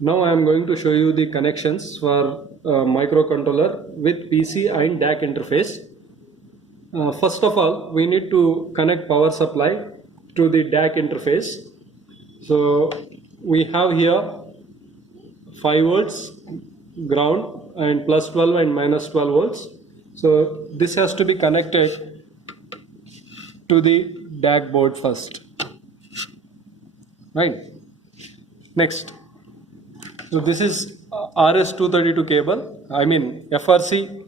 Now I am going to show you the connections for microcontroller with PC and DAC interface. First of all, we need to connect power supply to the DAC interface. So we have here 5 volts ground and plus 12 and minus 12 volts. So this has to be connected to the DAC board first, right? Next, so this is RS232 cable, I mean FRC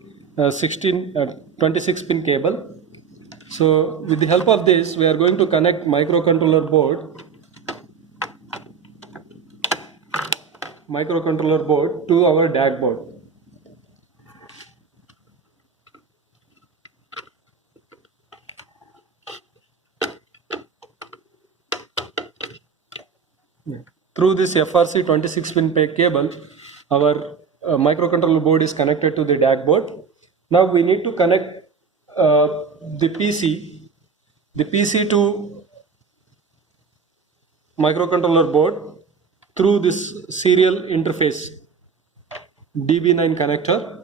26 pin cable. So with the help of this, we are going to connect microcontroller board to our DAC board. Through this FRC 26 pin cable, our microcontroller board is connected to the DAC board. Now we need to connect the PC to microcontroller board through this serial interface DB9 connector.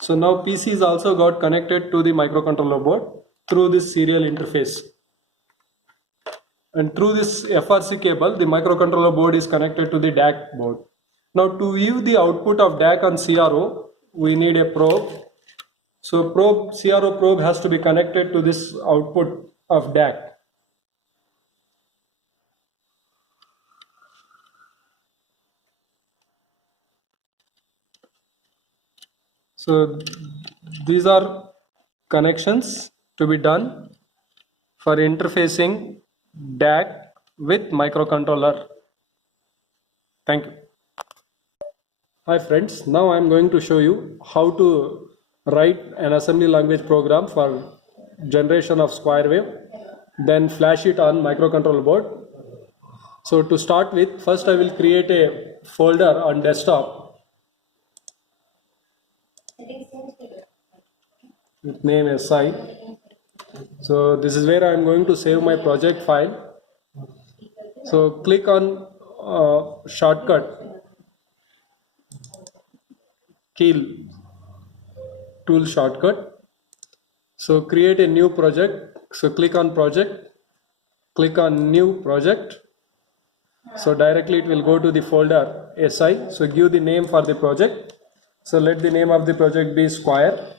So now PC is also got connected to the microcontroller board through this serial interface. And through this FRC cable, the microcontroller board is connected to the DAC board. Now to view the output of DAC on CRO, we need a probe. So CRO probe has to be connected to this output of DAC. So these are connections to be done for interfacing DAC with microcontroller. Thank you. Hi friends, now I am going to show you how to write an assembly language program for generation of square wave, then flash it on microcontroller board. So to start with, first I will create a folder on desktop with name SI. So this is where I am going to save my project file. So click on shortcut key tool shortcut. So create a new project. So click on project, click on new project. So directly it will go to the folder SI. So give the name for the project. So let the name of the project be Square.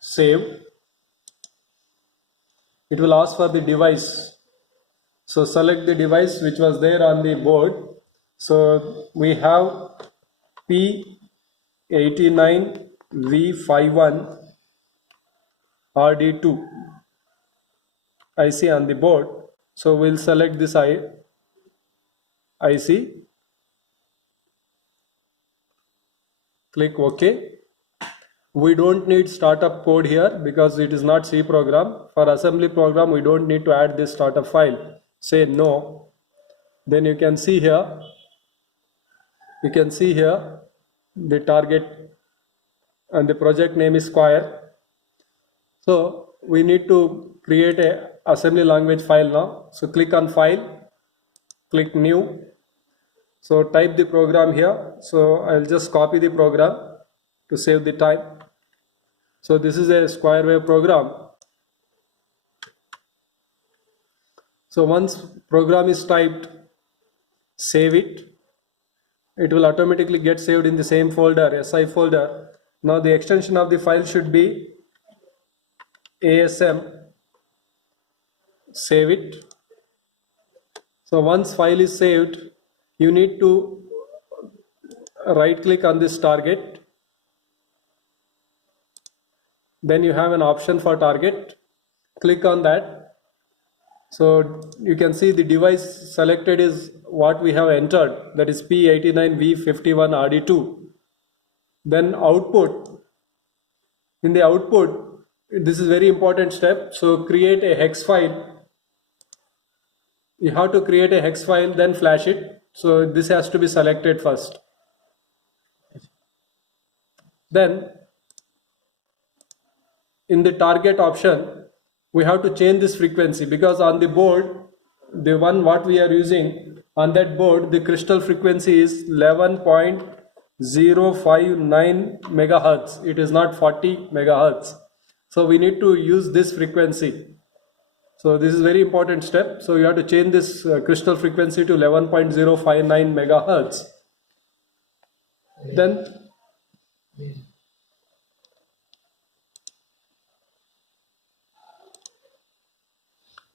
Save. It will ask for the device. So select the device which was there on the board. So we have P89V51 RD2 IC on the board. So we'll select this IC. Click OK. We don't need startup code here because it is not C program. For assembly program, we don't need to add this startup file. Say no. Then you can see here the target and the project name is Square. So we need to create a assembly language file now. So click on file, click new. So type the program here. So I'll just copy the program to save the time. So this is a square wave program. So once program is typed, save it. It will automatically get saved in the same folder, SI folder. Now the extension of the file should be ASM. Save it. So once file is saved, you need to right click on this target. Then you have an option for target. Click on that. So you can see the device selected is what we have entered, that is P89V51 RD2. Then output. In the output, this is very important step. So create a hex file you have to create a hex file, then flash it. So this has to be selected first. Then in the target option, we have to change this frequency, because on the board, the one what we are using on that board, the crystal frequency is 11.059 megahertz. It is not 40 megahertz. So we need to use this frequency. So this is very important step. So you have to change this crystal frequency to 11.059 megahertz. Then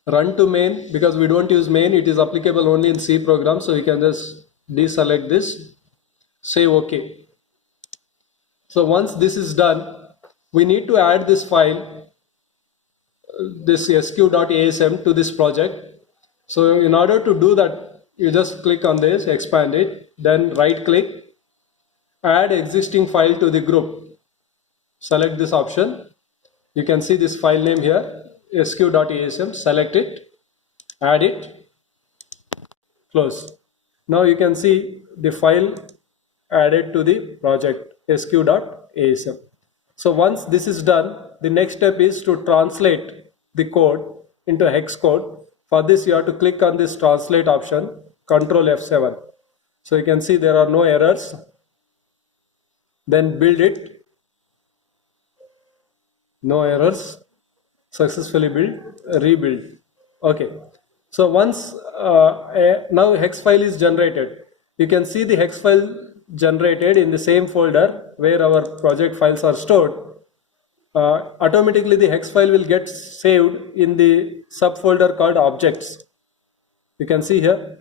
run to main, because we don't use main, it is applicable only in C program. So you can just deselect this, say OK. So once this is done, we need to add this file, this sq.asm, to this project. So in order to do that, you just click on this, expand it, then right click, add existing file to the group. Select this option. You can see this file name here, sq.asm. Select it, add it, close. Now you can see the file added to the project sq.asm. So once this is done, the next step is to translate the code into hex code. For this, you have to click on this translate option, Control F7. So you can see there are no errors. Then build it. No errors. Successfully build, rebuild. Okay. So once now hex file is generated, you can see the hex file generated in the same folder where our project files are stored. Automatically the hex file will get saved in the subfolder called objects. You can see here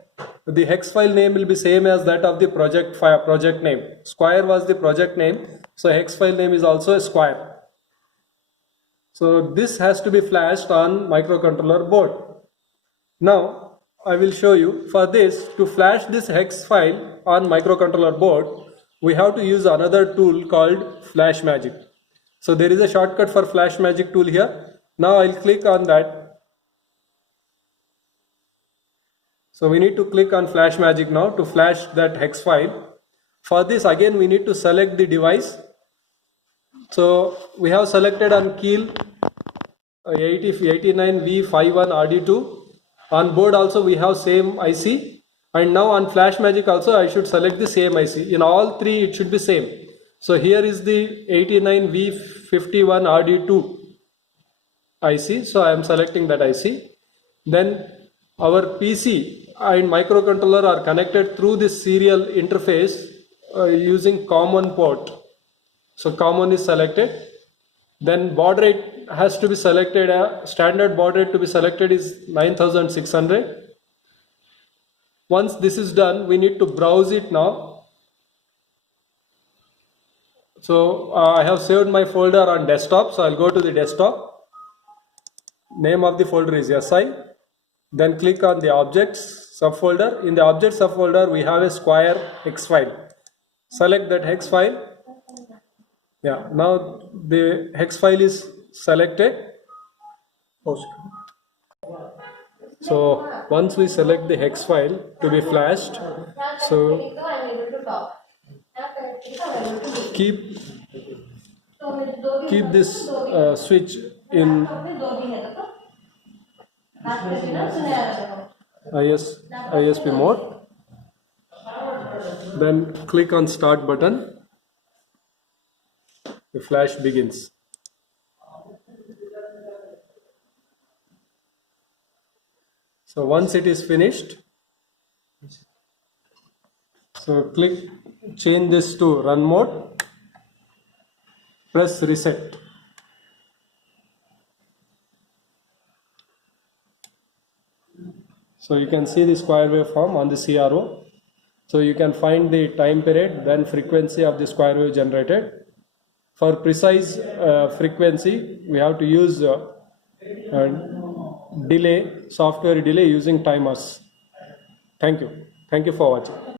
the hex file name will be same as that of the project name. Square was the project name, so hex file name is also a square. So this has to be flashed on microcontroller board. Now I will show you. For this, to flash this hex file on microcontroller board, we have to use another tool called FlashMagick. So there is a shortcut for FlashMagick tool here. Now I'll click on that. So we need to click on FlashMagick now to flash that hex file. For this, again we need to select the device. So we have selected on Keil 89V51RD2. On board also we have same IC, and now on FlashMagick also I should select the same IC. In all three it should be same. So here is the 89V51RD2 IC, so I am selecting that IC. Then our PC and microcontroller are connected through this serial interface using common port. So common is selected. Then baud rate has to be selected. Standard baud rate to be selected is 9600. Once this is done, we need to browse it now. So I have saved my folder on desktop, so I'll go to the desktop. Name of the folder is SI. Then click on the objects subfolder. In the object subfolder, we have a square hex file. Select that hex file. Yeah, now the hex file is selected. So once we select the hex file to be flashed, so keep this switch in ISP mode. Then click on start button. The flash begins. So once it is finished, so change this to run mode, press reset. So you can see the square wave form on the CRO. So you can find the time period, then frequency of the square wave generated. For precise frequency, we have to use delay, software delay using timers. Thank you. Thank you for watching.